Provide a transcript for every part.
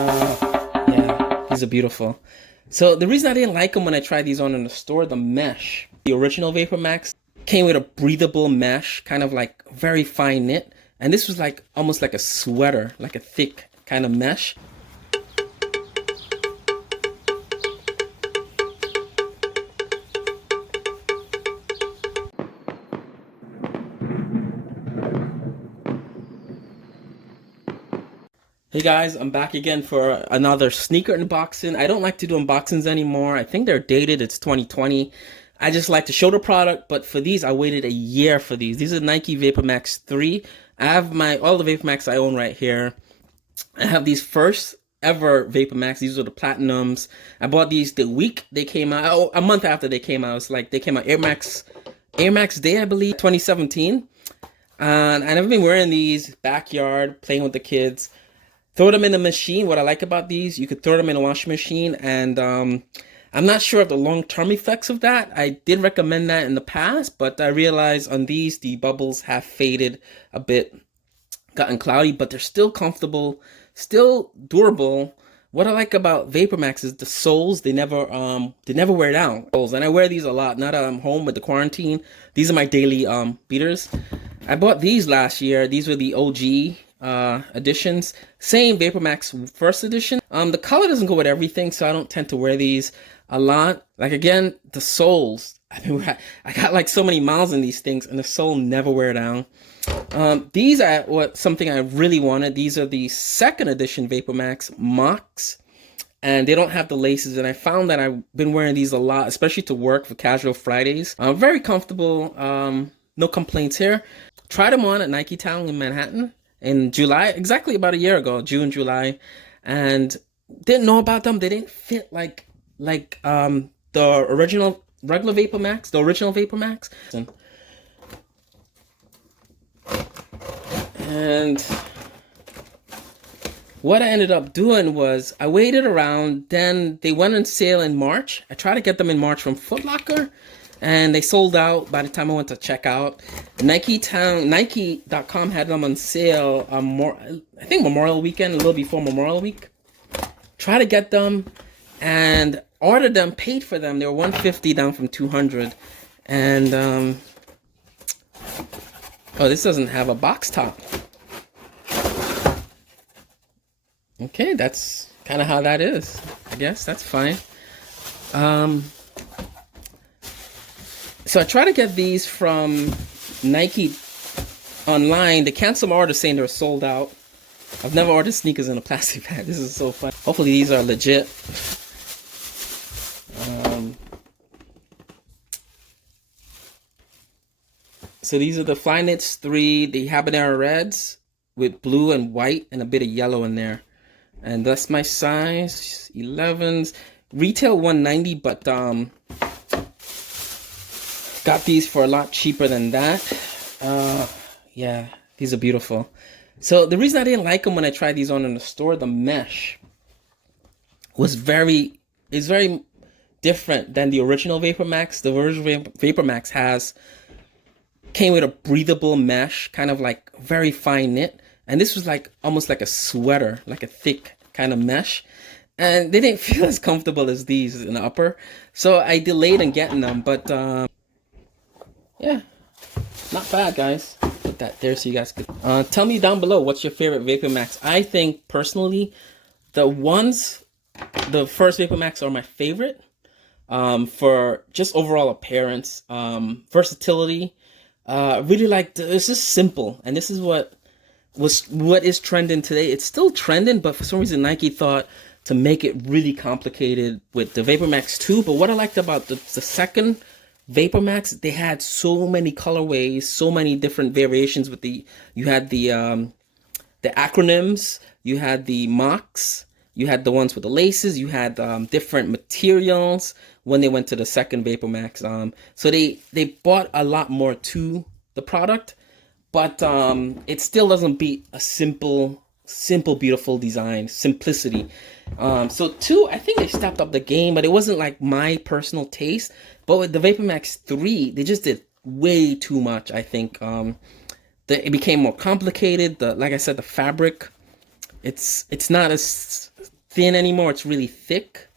Yeah, these are beautiful. So the reason I didn't like them when I tried these on in the store, the mesh. The original Vapormax came with a breathable mesh, kind of like very fine knit. And this was like almost like a sweater, like a thick kind of mesh. Hey guys, I'm back again for another sneaker unboxing. I don't like to do unboxings anymore. I think they're dated. It's 2020. I just like to show the product, but for these, I waited a year for these. These are Nike Vapormax 3. I have all the Vapormax I own right here. I have these first ever Vapormax. These are the Platinums. I bought these the week they came out, a month after they came out. It's like they came out Air Max Day, I believe, 2017. And I've been wearing these backyard, playing with the kids. Throw them in the machine. What I like about these, you could throw them in a washing machine, and I'm not sure of the long-term effects of that. I did recommend that in the past, but I realized on these, the bubbles have faded a bit, gotten cloudy, but they're still comfortable, still durable. What I like about Vapormax is the soles. They never wear down. And I wear these a lot. Not home with the quarantine. These are my daily beaters. I bought these last year. These were the OG editions. Same Vapormax first edition. The color doesn't go with everything, so I don't tend to wear these a lot. Like, again, the soles. I mean, I got like so many miles in these things, and the sole never wear down. These are something I really wanted. These are the second edition Vapormax Mocs, and they don't have the laces, and I found that I've been wearing these a lot, especially to work for casual Fridays. Very comfortable. No complaints here. Tried them on at Nike Town in Manhattan in July, exactly about a year ago, June, July, and didn't know about them. They didn't fit like the original regular Vapormax, the original Vapormax. And what I ended up doing was I waited around, then they went on sale in March. I tried to get them in March from Foot Locker, and they sold out by the time I went to check out. Nike.com had them on sale I think Memorial Weekend, a little before Memorial Week. Try to get them and ordered them, paid for them. They were $150 down from $200. And oh, this doesn't have a box top. Okay, that's kind of how that is. I guess that's fine. So I try to get these from Nike online. They canceled my order saying they're sold out. I've never ordered sneakers in a plastic bag. This is so fun. Hopefully these are legit. So these are the Flyknit 3, the Habanero Reds with blue and white and a bit of yellow in there. And that's my size, 11s. Retail $190, but got these for a lot cheaper than that. Yeah, these are beautiful. So the reason I didn't like them when I tried these on in the store, the mesh is very different than the original Vapormax. The original Vapormax came with a breathable mesh, kind of like very fine knit. And this was like almost like a sweater, like a thick kind of mesh. And they didn't feel as comfortable as these in the upper. So I delayed on getting them, but yeah, not bad, guys. Put that there so you guys could tell me down below what's your favorite Vapormax. I think personally the first Vapormax are my favorite for just overall appearance, versatility. Really like this is simple, and this is what is trending today. It's still trending, but for some reason Nike thought to make it really complicated with the Vapormax 2. But what I liked about the second Vapormax, they had so many colorways, so many different variations with you had the acronyms, you had the Mocs, you had the ones with the laces, you had different materials when they went to the second Vapormax. So they bought a lot more to the product, but it still doesn't beat a simple, beautiful design, simplicity. So 2, I think they stepped up the game, but it wasn't like my personal taste. But with the Vapormax 3, they just did way too much, I think. It became more complicated. Like I said, the fabric, it's not as thin anymore. It's really thick.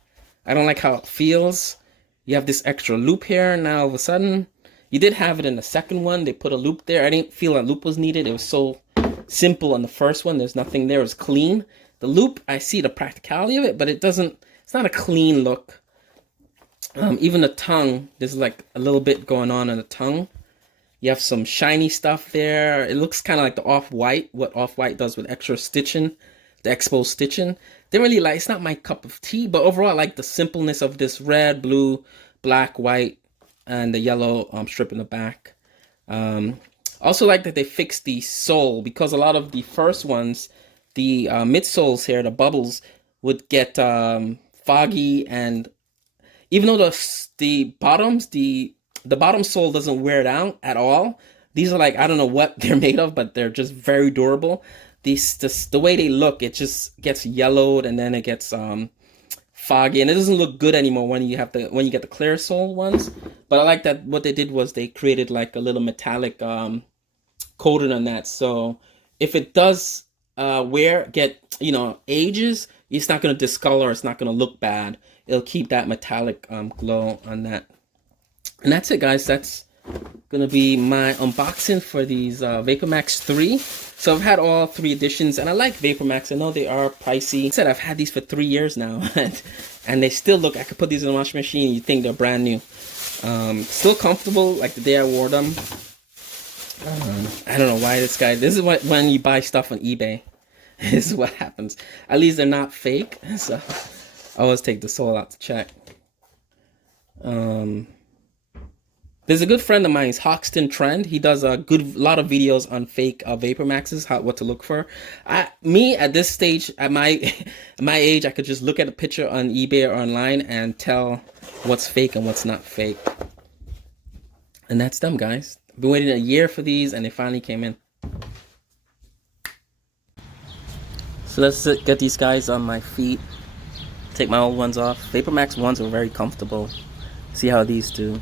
I don't like how it feels. You have this extra loop here. Now all of a sudden, you did have it in the second one. They put a loop there. I didn't feel a loop was needed. It was so simple on the first one. There's nothing there. It was clean. The loop, I see the practicality of it, but it's not a clean look. Even the tongue, there's like a little bit going on in the tongue. You have some shiny stuff there. It looks kind of like the off-white, what off-white does with extra stitching, the exposed stitching. Didn't really like, it's not my cup of tea, but overall I like the simpleness of this red, blue, black, white, and the yellow strip in the back. Also like that they fixed the sole, because a lot of the first ones, the midsoles here, the bubbles, would get foggy, and even though the bottoms, the bottom sole doesn't wear down at all. These are like, I don't know what they're made of, but they're just very durable. The way they look, it just gets yellowed and then it gets foggy, and it doesn't look good anymore when you get the clear sole ones. But I like that what they did was they created like a little metallic coating on that. So if it does ages, it's not going to discolor, it's not going to look bad. It'll keep that metallic glow on that. And that's it, guys. That's gonna be my unboxing for these Vapormax 3. So I've had all 3 editions, and I like Vapormax. I know they are pricey. Like I said, I've had these for 3 years now, and they still look, I could put these in the washing machine and you think they're brand new. Still comfortable, like the day I wore them. I don't know why this is what, when you buy stuff on eBay, this is what happens. At least they're not fake, so I always take the sole out to check. There's a good friend of mine, he's Hoxton Trend. He does a lot of videos on fake Vapormaxes, what to look for. Me at this stage, at my age, I could just look at a picture on eBay or online and tell what's fake and what's not fake. And that's them, guys. I've been waiting a year for these, and they finally came in. So let's get these guys on my feet. Take my old ones off. Vapormax ones are very comfortable. See how these do.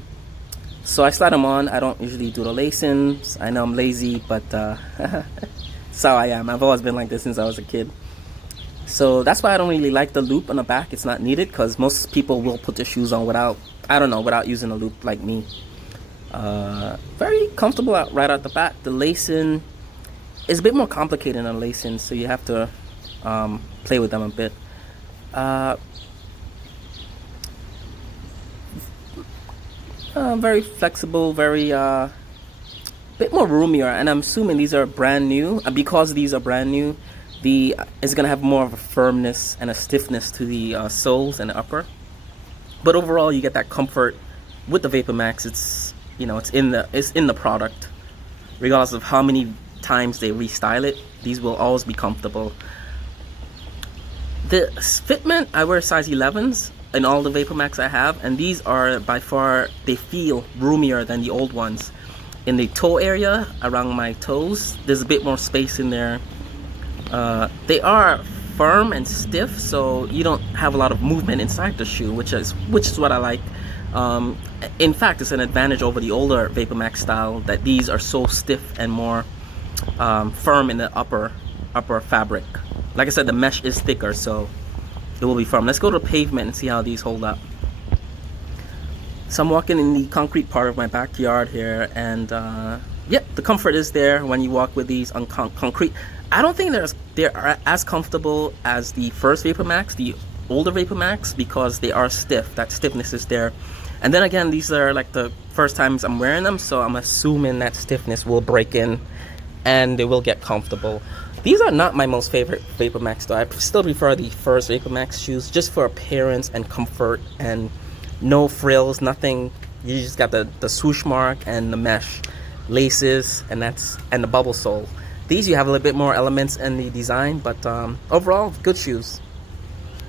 So I slide them on. I don't usually do the lacings. I know I'm lazy, but that's how I am. I've always been like this since I was a kid. So that's why I don't really like the loop on the back. It's not needed, because most people will put their shoes on without using a loop like me. Very comfortable right out the back. The lacing is a bit more complicated than lacing, so you have to play with them a bit. Very flexible, very bit more roomier, and I'm assuming these are brand new. Because these are brand new, it's gonna have more of a firmness and a stiffness to the soles and the upper. But overall, you get that comfort with the Vapormax. It's in the product, regardless of how many times they restyle it. These will always be comfortable. The fitment, I wear size 11s in all the Vapormax I have, and these are by far, they feel roomier than the old ones. In the toe area, around my toes, there's a bit more space in there. They are firm and stiff, so you don't have a lot of movement inside the shoe, which is what I like. In fact, it's an advantage over the older Vapormax style that these are so stiff and more firm in the upper fabric. Like I said, the mesh is thicker, so it will be firm. Let's go to the pavement and see how these hold up. So I'm walking in the concrete part of my backyard here, and yeah, the comfort is there when you walk with these on concrete. I don't think they're as comfortable as the first Vapormax, the older Vapormax, because they are stiff. That stiffness is there. And then again, these are like the first times I'm wearing them, so I'm assuming that stiffness will break in and they will get comfortable. These are not my most favorite Vapormax though. I still prefer the first Vapormax shoes, just for appearance and comfort, and no frills, nothing. You just got the swoosh mark and the mesh laces, and the bubble sole. These, you have a little bit more elements in the design, but overall, good shoes.